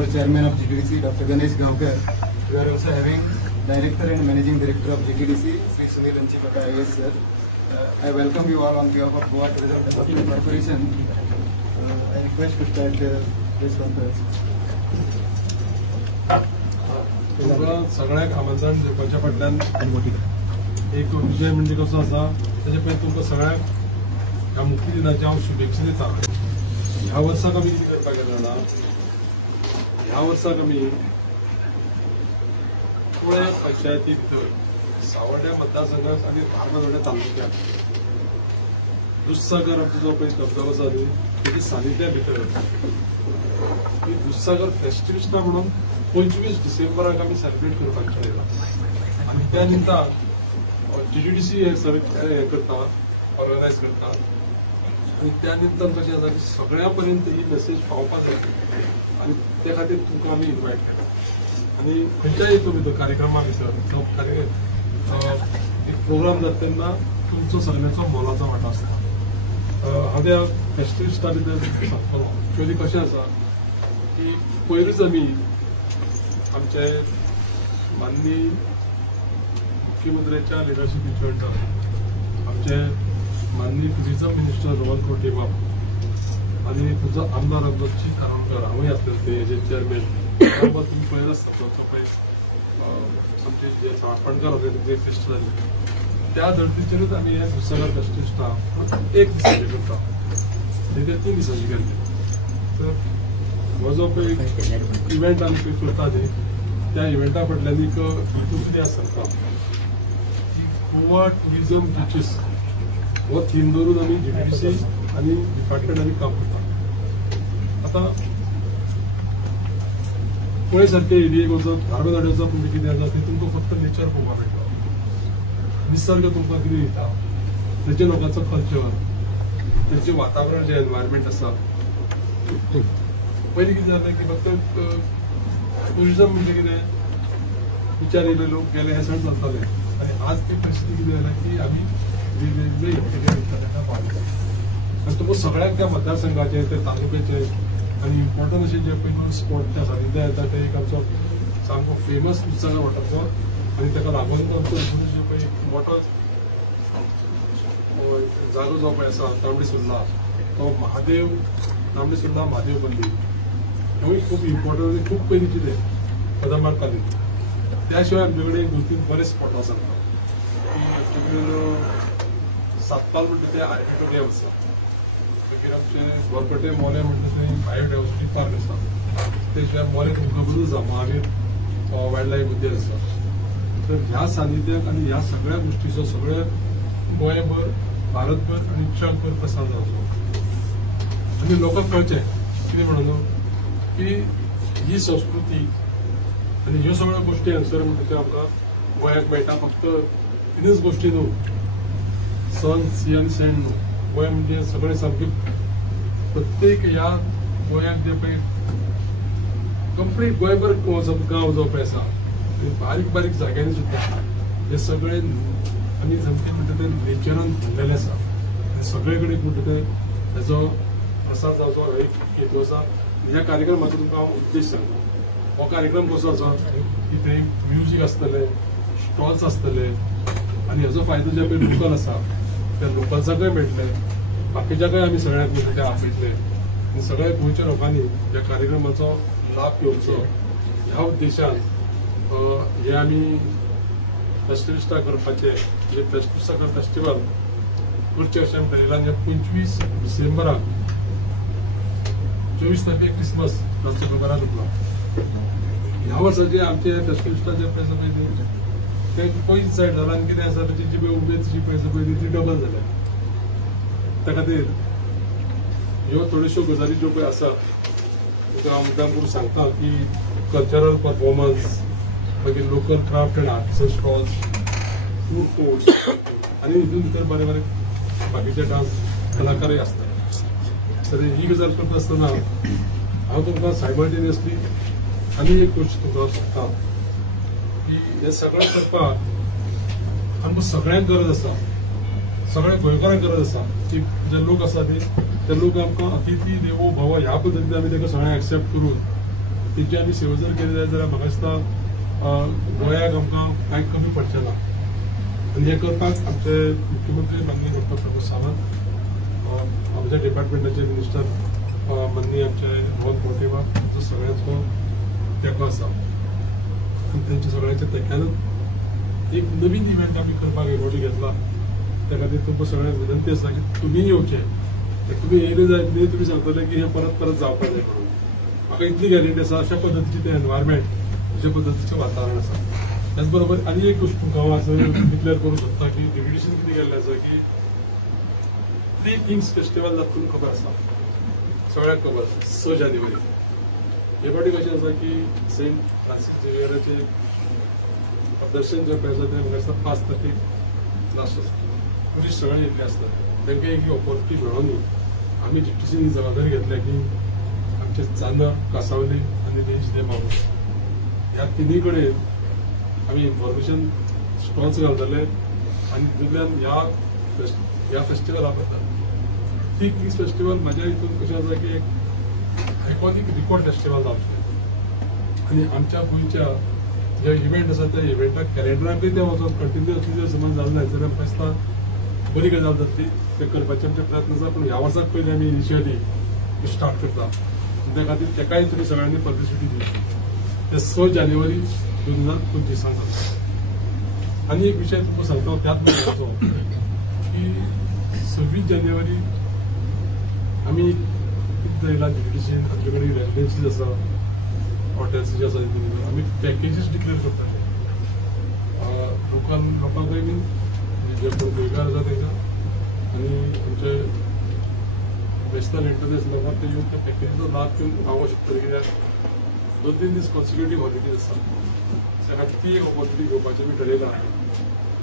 our chairman of GTDC, Dr. Ganesh Gaonkar. We are also having Director and Managing Director of GTDC, Sri Sunil Anchipata IAS sir. I welcome you all on behalf of Goa Tourism Development Corporation. I request to start this conference. सगळ्याक आमंत्रण दिवपाच्या फाटल्यान एक विजय म्हणजे कसो आसा ताचे पयलीं तुमकां सगळ्यांक ह्या मुक्ती दिनाची हांव शुभेच्छा दिता. ह्या वर्साक आमी कितें करपाक जाणा, ह्या वर्साक आमी पुणे पंचायती भितर सावर्ड्या मतदारसंघात आनी धारबांदोड्या तालुक्यात दुधसागर आमचो जो पळय धबधबो आसा न्ही तेजी सानिध्या भितर ही दुधसागर फेस्टिविस्टा म्हणून 25 डिसेंबराक आमी सेलिब्रेट करपाक थारायला आनी त्या निमतान GTDC हे करता, ऑर्गनायज करता आनी त्या निमतान कशें आसा की सगळ्या पर्यंत ही मेसेज पावपाक जाय आनी त्या खातीर तुमकां आमी इन्वायट केला. आनी खंयच्याय तुमी तो कार्यक्रमा भितर एक प्रोग्राम जाता तेन्ना तुमचो सगळ्यांचो मोलाचो वांटो आसता. हांव त्या फेस्टिविस्टा भितर सांगतलो. एक्चुअली कशें आसा की पयरूच आमी आमचे माननीय मुख्यमंत्र्याच्या लिडरशिपीच्या अंडर आमचे माननीय टुरिझम मिनिस्टर रोहन खंवटे बाब आनी तुजो आमदार अब्दुल्ची कारणकर हांवूय आसलें हेजे चेअरमॅन तुम्ही पळयला आसता तो पळय आमचे जे सावळपणकार होते तेजे फेस्ट जाल्ले त्या धर्तीचेरूच आमी हे दुधसागर फेस्टिविस्टा एक दिसाचे करता तेजे 3 दिसांचे केल्ले. तर हो जो पळय इव्हेंट आमी पळय करता न्ही त्या इव्हेंटा फाटल्यान एक हेतू कितें आसा गोवा टुरिझम रिचीस हो थीम धरून आमी GTDC आनी डिपार्टमेंटांनी काम करता. आतां पुणे सारके एरियेक वचत धारबांदोड्या वचप म्हणजे कितें आसा थंय तुमकां फक्त नेचर पळोवपाक मेळटा, निसर्ग तुमकां कितें दिता, तेजे लोकांचो कल्चर, तेजें वातावरण जें एनवायरमेंट आसा. पयलीं कितें जालें की फक्त टुरिझम म्हणजे कितें विचार येयले लोक गेले हे सण जाताले आनी आज ती परिस्थिती कितें जाल्या की आमी वेगवेगळे ताका पावले आनी तुमकां सगळ्यांक त्या मतदारसंघाचे ते तालुक्याचे आनी इम्पॉर्टंट अशें जे पळय स्पॉट सानिध्या येता ते एक आमचो सामको फेमस दुधसागर वाठाराचो आनी ताका लागून आमचो जे पळय मोठो जागो जो पळय आसा तांबडी सुर्ला तो महादेव तांबडी सुर्ला महादेव मंदीर हेवूय खूब इम्पॉर्टंट आनी खूब पयलींची ते पदमार्काली. त्या शिवाय आमचे कडेन 2-3 बरे स्पॉट आसात. सातपाल म्हणटा ते आर्किटोरियम आसा, मागीर आमचे गोरपटे मोले म्हणटा ते बायोडायवर्सिटी पार्क आसा, ते शिवाय मोले तुमकां आसा महावीर वायल्ड लायफ उद्यान आसा. तर ह्या सानिध्याक आनी ह्या सगळ्या गोष्टीचो सगळ्या गोंयभर भारतभर आनी जगभर प्रसार जावचो आनी लोकांक कळचें कितें म्हणून की ही संस्कृती आनी ह्यो सगळ्यो गोष्टी हांगसर म्हणटा त्यो आमकां गोंयाक मेळटा. फक्त तिनूच गोष्टी न्हू, सन सी आनी सँड न्हू, गोंय म्हणजे सगळें सामकें प्रत्येक ह्या गोंयाक जे पळय कंप्लीट गोंयभर गांव जो पळय आसा बारीक बारीक जाग्यांनी सुद्दां हे सगळे आनी सामकें म्हणटा ते नेचरान भरलेले आसा. सगळे कडेन म्हणटा ते हेजो प्रसार जावचो एक हेतू आसा. ह्या कार्यक्रमाचो तुमकां हांव उद्देश सांगता. हो कार्यक्रम कसो आसा की थंय म्युजीक आसतले, स्टॉल्स आसतले आनी हेजो फायदो जे पळय लोकल आसा त्या लोकल्सांकय मेळटले, बाकीच्याकय आमी सगळ्यांक म्हणजे ते आपयतले आनी सगळ्या गोंयच्या लोकांनी ह्या कार्यक्रमाचो लाभ घेवचो ह्या उद्देशान हे आमी फेस्टिविस्टा करपाचे म्हणजे दुधसागर फेस्टिवल करचे अशें थारायलां. 25 डिसेंबराक 24 तारखेक क्रिसमस तांचो प्रोग्राम उरला. ह्या वर्साचे आमचे फेस्टिविस्टा जे पळय सगळे ते पयस सायड जाला आनी कितें आसा तेची जी पळय उमेद जी पळय पळय ती डबल जाल्या. त्या खातीर ह्यो थोड्योश्यो गजाली ज्यो पळय आसा तुका हांव मुद्दाम करून सांगता की कल्चरल परफॉर्मन्स, मागीर local craft and arts stalls, food courts आनी हितून भितर बरे बरे बाकीचे डान्स कलाकारय आसता. तर ही गजाल करता आसतना हांव तुमकां सायमल्टेनियसली आनी एक गोश्ट तुमकां सांगता की हे सगळें करपाक आमकां सगळ्यांक गरज आसा, सगळ्या गोंयकारांक गरज आसा की जे लोक आसा ते लोक आमकां अतिथी देवो भव ह्या पद्दतीन आमी ताका सगळ्यांक एक्सेप्ट करून तेची आमी सेवा जर केली जाल्यार म्हाका दिसता गोंयाक आमकां कांय कमी पडचें ना. आनी हें करपाक आमचे मुख्यमंत्री माननीय डॉ. प्रमोद सावंत, आमच्या डिपार्टमेंटाचे मिनिस्टर माननीय आमचे मोहन मोटेवा हांचो सगळ्यांचो तेंको आसा. आनी तेंच्या सगळ्यांच्या तेक्यानूच एक नवीन इव्हेंट आमी करपाक येवजण घेतला. त्या खातीर तुमकां सगळ्यांक विनंती आसा की तुमी येवचें. तुमी येयले जायत न्ही, तुमी सांगतले की हें परत परत जावपाक जाय म्हणून. म्हाका इतली गॅरंटी आसा अशा पद्दतीचें तें एनवायरमेंट, अशा पद्दतीचें वातावरण आसा. त्याच बरोबर आनी एक गोष्ट तुमकां हांव आज डिक्लेअर करूंक सोदता की डेप्युटेशन कितें केल्लें आसा की 3 किंग्स फेस्टिवल जाता तुमकां खबर आसा, सगळ्यांक खबर आसा. 6 जानेवारी हे फावटी कशें आसा की सेंट फ्रांसीस झेवियराचें दर्शन जें पळय आसा तें म्हाका दिसता 5 तारखेक लास्ट आसा. ट्युरिस्ट सगळे येयल्ले आसतात. तांकां एक ऑपॉर्च्युनिटी मेळों न्ही. आमी डिप्टीसीन ही जबाबदारी घेतल्या की आमचे चांदर, कांसावले आनी रेंज ते मावळ ह्या तिनूय कडेन आमी इन्फॉर्मेशन स्टॉल्स घालतले आनी तितूंतल्यान ह्या फेस्टिवला बद्दल 3 किंग्स फेस्टिवल म्हाज्या हितून कशें आसा की एक आयकॉनीक रिकॉर्ड फेस्टिवल जावचें. आनी आमच्या गोंयच्या जे इव्हेंट आसा त्या इव्हेंटाक कॅलेंडराकूय ते वचोन कंटिन्युअसली जर समज जालें ना जाल्यार म्हाका दिसता बरी गजाल जातली. ते करपाचे आमचे प्रयत्न आसा. पूण ह्या वर्साक पयलीं आमी इनिशिएटीव स्टार्ट करता. त्या खातीर तेकाय तुमी सगळ्यांनी पब्लिसिटी दिवची. ते 6 जानेवारी 2025 जाता. आनी एक विशय तुमकां सांगता त्याच म्हत्वाचो की 26 जानेवारी आमी कितें येयला डिप्युटेशन आमचे कडेन रेसिडेन्सीज आसा, हॉटेल्स जे आसा तितून आमी पॅकेजीस डिक्लेअर करताले लोकल लोकांकूय बीन जे कोण गोंयकार आसा तांकां आनी आमचे वेस्टर्न इंटरनॅशनल लोकांक ते येवन त्या पॅकेजीचो लाभ घेवन पावोंक शकतले. कित्याक 2-3 दीस कॉन्सिक्युटीव हॉलिडेज आसा. त्या खातीर ती एक ऑपॉर्च्युनिटी घेवपाचें आमी ठरयलां.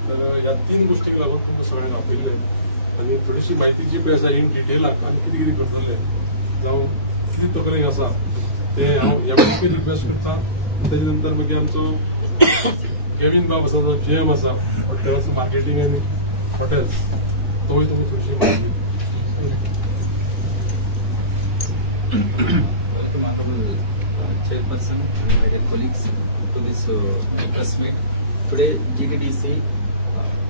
तर ह्या 3 गोश्टीक लागून तुमकां सगळ्यांक आपयल्ले आनी थोडीशी म्हायती जी पळय आसा इन डिटेलाक आमी कितें कितें करतले जावं कितली तकलेक आसा तें हांव ह्या वेळी रिक्वेस्ट करता. तेजे नंतर मागीर आमचो केविन बाब आसा जो GM आसा हॉटेल्स मार्केटींग आनी हॉटेल्स तोय तुमकां थोडीशी म्हायती. Welcome, Honorable Chairperson and my dear colleagues, to this press meet. Today, GTDC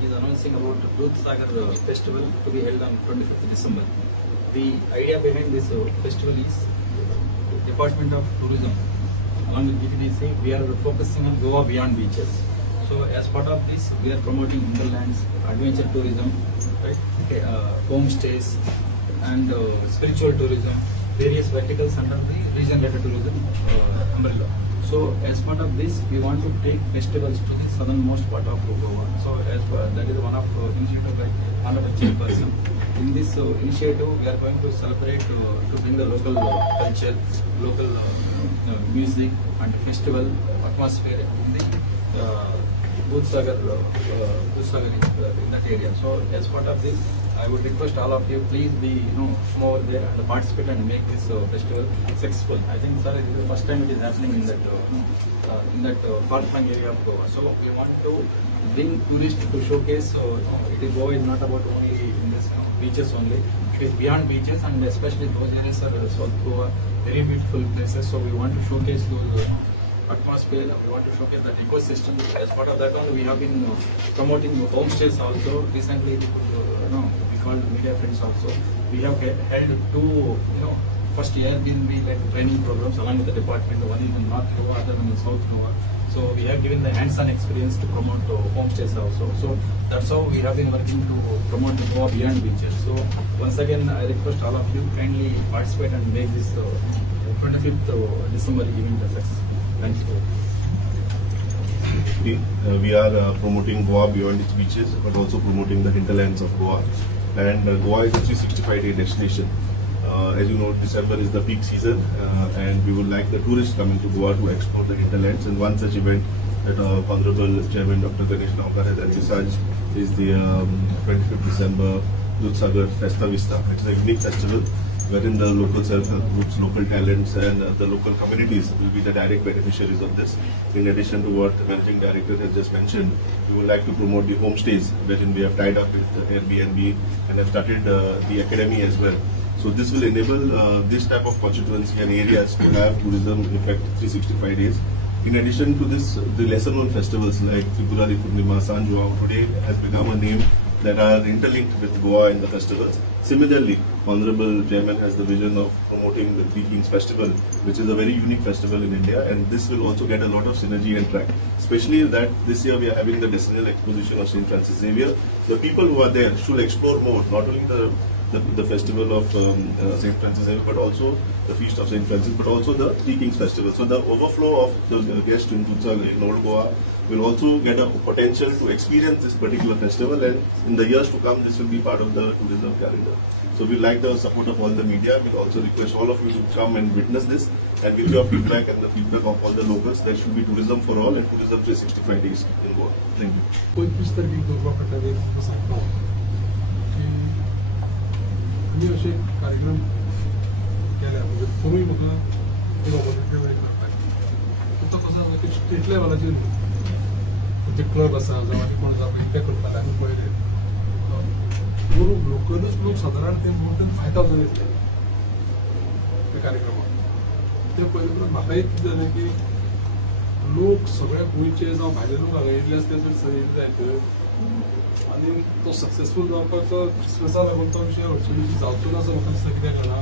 is announcing about Dudh Sagar festival to be held on 25th December. The idea behind this festival is Department of Tourism. Along with GTDC, we are focusing on Goa beyond beaches. So, as part of this, we are promoting hinterlands, adventure tourism, right? Homestays, and spiritual tourism. Various verticals under the region-related tourism umbrella. So, as part of this, we want to take festivals to the southernmost part of Goa. So, that is one of initiative by Honorable Chairperson. In this initiative, we are going to celebrate to bring the local culture, local music and festival atmosphere in the Dudh Sagar in that area. So, as part of this, I would request all of you, please be come over there and participate and make this festival successful. I think, sir, it is the first time it is happening in that far-flung area of Goa. So we want to bring tourists to showcase. It is Goa is not about only in this beaches only. It is beyond beaches, and especially those areas are South Goa, very beautiful places. So we want to showcase those atmosphere. We want to showcase that ecosystem. As part of that one, we have been promoting homestays also. Recently, we called media friends also. We have held 2, first Airbnb like training programs along with the department. One is in North Goa, other one in South Goa. So we have given the hands-on experience to promote homestays also. So that's how we have been working to promote the Goa beyond beaches. So once again, I request all of you kindly participate and make this 25th December event a success. Thank you. We are promoting Goa beyond its beaches, but also promoting the hinterlands of Goa. And Goa is a 365-day destination. As you know, December is the peak season, and we would like the tourists coming to Goa to explore the hinterlands. And one such event that Honorable Chairman Dr. Ganesh Naukar has envisaged is the 25th December Dudh Sagar Festa Vista. It is a unique festival wherein the local self-help groups, local talents and the local communities will be the direct beneficiaries of this. In addition to what the Managing Director has just mentioned, we would like to promote the homestays wherein we have tied up with Airbnb and have started the academy as well, So this will enable this type of constituency and areas to have tourism effect 365 days. In addition to this, the lesser known festivals like Tripurari Purnima, Sanjuao today has become a name that are interlinked with Goa in the festivals. Similarly, Honorable Chairman has the vision of promoting the Three Kings Festival, which is a very unique festival in India, and this will also get a lot of synergy and track. Especially that this year we are having the decennial exposition of St. Francis Xavier. The people who are there should explore more, not only the festival of St. Francis Xavier, but also the Feast of St. Francis, but also the Three Kings Festival. So the overflow of the guests in Old Goa will also get a potential to experience this particular festival, and in the years to come, this will be part of the tourism calendar. So we like the support of all the media. We also request all of you to come and witness this and give your feedback and the feedback of all the locals. There should be tourism for all and tourism 365 days in Goa. Thank you. 25 तारखेक दवरपा पडटले सांगता की आमी अशे कार्यक्रम केल्या म्हणजे तुम्ही म्हाका एक ऑपॉर्च्युनिटी करपाक तो कसो की स्टेट लेवलाचेर जे क्लब आसा जावं आनी कोण जावं ते करपाक आमी पळयले लोकलच लोक साधारण ते मोर दॅन 5000 येतले त्या कार्यक्रमाक ते पयले परत म्हाका एक कितें जालें की लोक सगळे गोंयचे जावं भायले लोक हांगा येयल्ले आसले जर सगळे जायत आनी तो सक्सेसफूल जावपाक तो क्रिसमसा लागून तो विशय अडचणीची जावचो ना असो म्हाका दिसता कित्याक जाणा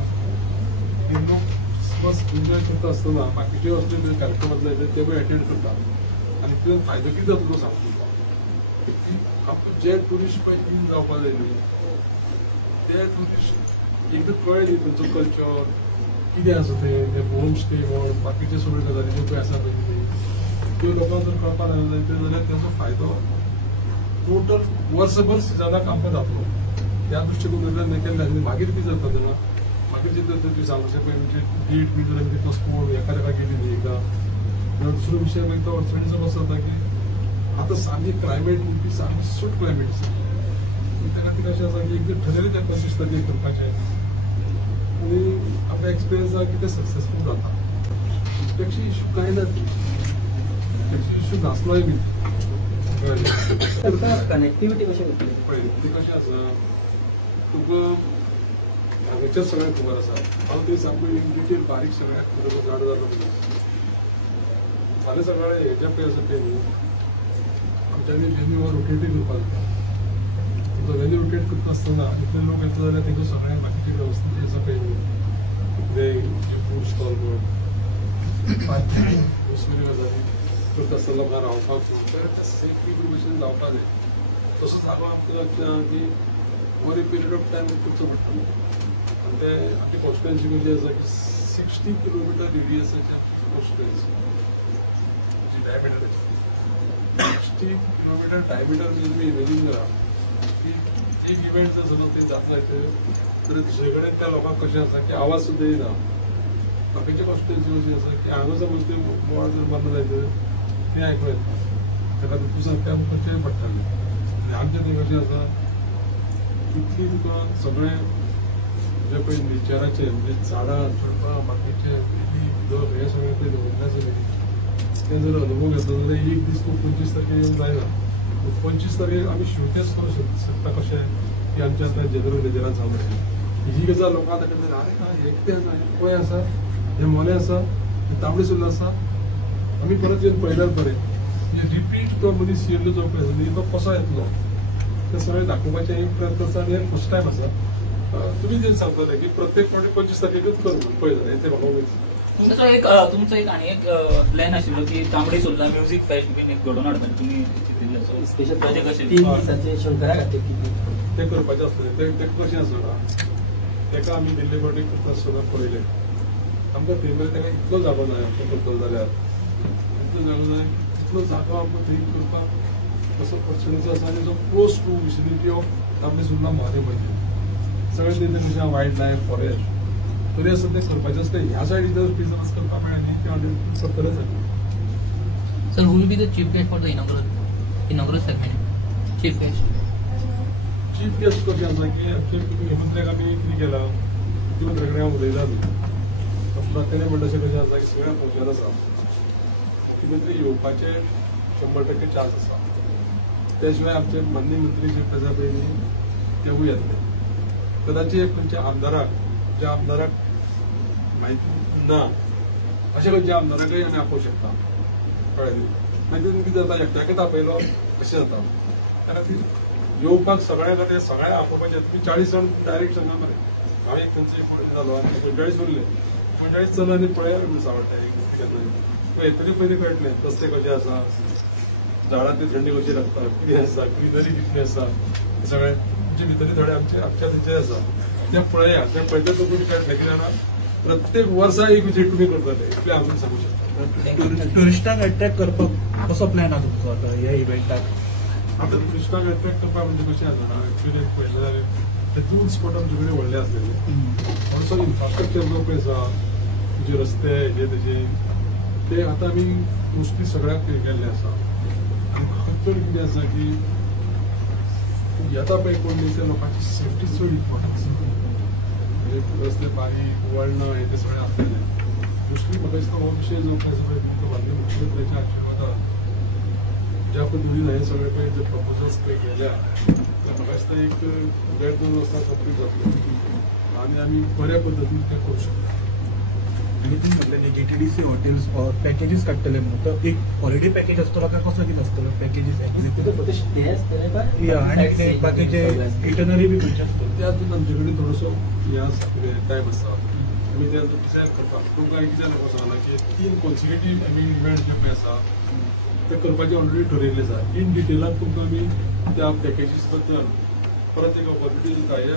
की लोक क्रिसमस एन्जॉय करता आसतना बाकीचे असले कार्यक्रम आसले ते पळय एटेंड करता आनी तितून फायदो कितें जाता तो सांगता जे ट्युरिस्ट पळय इन जावपाक जाय न्ही ते ट्युरिस्ट एकदां कळ्ळें न्ही तेंचो कल्चर कितें आसा ते होम स्टे म्हण बाकीचे सगळे गजाली ज्यो पळय आसा पळय त्यो लोकांक जर कळपाक लागले जाल्यार तेचो फायदो टोटल वर्सभर सिजनाक आमकां जातलो त्या दृश्टीकोनांतल्यान हें केल्लें आनी मागीर कितें जाता तेन्ना मागीर चिंतता तुवें सांगचें पळय म्हणजे डेट बी जर आमी तितलो स्पोर्ट एका गेली न्ही एकदां दुसरो विशय मागीर तो अडचणीचो कसो जाता की आतां सामकी क्लायमेट म्हणटी सामकी सूट क्लायमेट आसा त्या खातीर अशें आसा की एकदां ठरयलें तें 25 तारखेक करपाचें आनी आपल्या एक्सपिरियन्सान कितें सक्सेसफूल जाता तेची इश्यू कांय ना तेची इश्यू नासलोय बी कनेक्टिविटी कशी होती पळय ती कशें आसा तुका हांगाचेर सगळ्यांक खबर आसा हांव थंय सामको इन डिटेल बारीक सगळ्याक खबर झाड जाता फाल्यां सकाळीं हेच्या पळय आसा पळय न्ही आमच्यांनी व्हेन्यू हो रोटेटूय करपाक जाता तो व्हेन्यू रोटेट करता आसतना इतले लोक येता जाल्यार तेंकां सगळ्यांक बाकीचे वेवस्था जी आसा पळय न्ही जे फूड स्टॉल म्हण पार्किंग दुसऱ्यो गजाली करता आसतना लोकांक रावपाक ते सेफली भशेन जावपाक जाय तसो जागो आमकां की ओवर ए पिरियड ऑफ टायम करचो पडटलो आनी ते आपली कॉन्स्टिट्युएन्सी म्हणजे आसा की 60 किलोमिटर रेडियसाची आमची कॉन्स्टिट्युएन्सी जी डायमिटर 60 किलोमिटर डायमिटर जर तुमी इमेजीन करा की एक इव्हेंट जर समज ते जातलो तर दुसरे कडेन त्या लोकांक कशें आसा की आवाज सुद्दां येना बाकीचे कॉन्स्टिट्युएन्सी अशी आसा की हांगा समज ते बोवाळ जर बंद जायत तें आयकूं येता त्या खातीर तूं सारकें आमकां करचें पडटलें आनी आमचें थंय कशें आसा इतली तुका सगळें जे पळय नेचराचें म्हणजे झाडां झुडपां बाकीचे उदक हें सगळें पळय दवरलें आसा न्ही तें जर अनुभव घेतलो जाल्यार एक दीस तूं 25 तारखेक येवन जायना 25 तारखेक आमी शेवटेंच करूं शकता कशें की आमचें आतां जनरल मेजरान सांगलें ही गजाल लोकांक दाखयता अरे ना हें कितें आसा हें पळय आसा हें मोलें आसा हें तांबडी सुल्ल आसा आमी परत येवन पळयल्यार बरें म्हणजे रिपीट तो मनीस येयल्लो जो पळय न्ही तो कसो येतलो ते सगळें दाखोवपाचें एक प्रयत्न आसा आनी हें फर्स्ट टायम आसा तुमी जें सांगतले की प्रत्येक फावटी 25 तारखेकूच कर पळय जालें तें म्हाका उमेद तुमचो एक आनी एक प्लॅन आशिल्लो की तांबडी सुर्ला म्युझिक फेस्ट बीन एक घडोवन हाडपाचें तुमी चिंतिल्लें स्पेशल प्रोजेक्ट कशें 3 दिसांचे शंकरा खातीर तें करपाचें आसलें तें कशें आसता तेका आमी दिल्ली फावटी करता आसतना पळयलें आमकां थंय मरे तेका इतलो जागो जाय आमकां करतलो जाल्यार इतलो जागो जाय इतलो जागो आमकां थंय करपाक असो ऑपॉर्च्युनिटी आसा आनी जो close to vicinity of Tambdi सुर्ला म्हादेव म्हणजे सगळें तें कशें वायल्ड लायफ फॉरेस्ट तरी असं ते करपाचें आसता ह्या सायडीक जर प्रिझर्व करपाक मेळ्ळें न्ही ते 100% जालें Sir, who will be the chief guest for the inaugural ceremony? Chief guest. Chief guest कशें आसा की एक्चुअली मुख्यमंत्र्याक आमी कितें केलां मुख्यमंत्र्या कडेन हांव उलयला न्ही ताणें म्हणटा अशें कशें आसा की सगळ्यांक फंक्शन आसा मुख्यमंत्री येवपाचे 100% चान्स आसा त्या शिवाय आमचे माननीय मंत्री जे आसा पळय न्ही तेवूय येतले कदाचित खंयच्या आमदाराक आमच्या आमदाराक माहिती ना अशें खंयच्या आमदाराकय आमी आपोवंक शकता कळ्ळें न्ही मागीर कितें जाता एकट्याकच आपयलो अशें जाता कारण ती येवपाक सगळ्यांक सगळ्या आपोवपाचें तुमी 40 जण डायरेक्ट सांगा मरे हांव एक खंयचो एक जालो आनी 45 उरले 45 जणांनी पळया म्हणून सांगता येतले पयलीं कळटलें रस्ते कशे आसा झाडांतली थंडी कशी लागता कितें आसा ग्रीनरी कितली आसा हें सगळें तुमचे भितरले थोडे आमच्या थंयचे आसा ते पळया ते पळयता तो तुमी कळटलें कितें जाणा प्रत्येक वर्सा एक विजीट तुमी करतले इतलें आमी सांगू शकता टुरिस्टांक अट्रॅक्ट करपाक कसो प्लॅन आहा तुमचो आतां ह्या इव्हेंटाक आतां टुरिस्टांक अट्रॅक्ट करपाक म्हणजे कशें आसा एक्चुअली पळयलें जाल्यार ते टूर स्पॉट आमचे कडेन व्हडले आसलेले थोडोसो इन्फ्रास्ट्रक्चर जो पळय आसा तुजे रस्ते हे तेजे ते आतां आमी मोस्टली सगळ्याक केल्ले आसा आनी खंयचर कितें आसा की येता पळय कोण ते लोकांची सेफ्टी चड इम्पॉर्टंट आसा म्हणजे रस्ते बारीक वळणां हे ते सगळें आसलेले मोस्टली म्हाका दिसता हो विशय जो पळय सगळें तुमकां व्हडले मुख्यमंत्र्याच्या आशिर्वादान ज्या पद्दतीन हे सगळे पळय जे प्रपोजल्स पळय गेल्या तर म्हाका दिसता एक 1.5-2 वर्सां कंप्लीट जातले आनी आमी बऱ्या पद्दतीन ते करूं शकता आनी तुमी म्हटलें JTDC हॉटेल्स पॅकेजीस काडटले म्हणून तर एक हॉलिडे पॅकेज आसतलो काय कसो कितें आसतलो पॅकेजीस आनी बाकीचे इटनरी बी खंयचे आसतलो त्या हातूंत आमचे कडेन थोडोसो हे आसा टायम आसा आमी ते डिसायड करता तुमकां कितें म्हाका सांगला की 3 कॉन्सिक्युटीव आमी इव्हेंट जे पळय आसा ते करपाचें ऑलरेडी ठरयिल्लें आसा इन डिटेलाक तुमकां आमी त्या पॅकेजीस बद्दल परत एक ऑपॉर्च्युनिटी दिता ह्या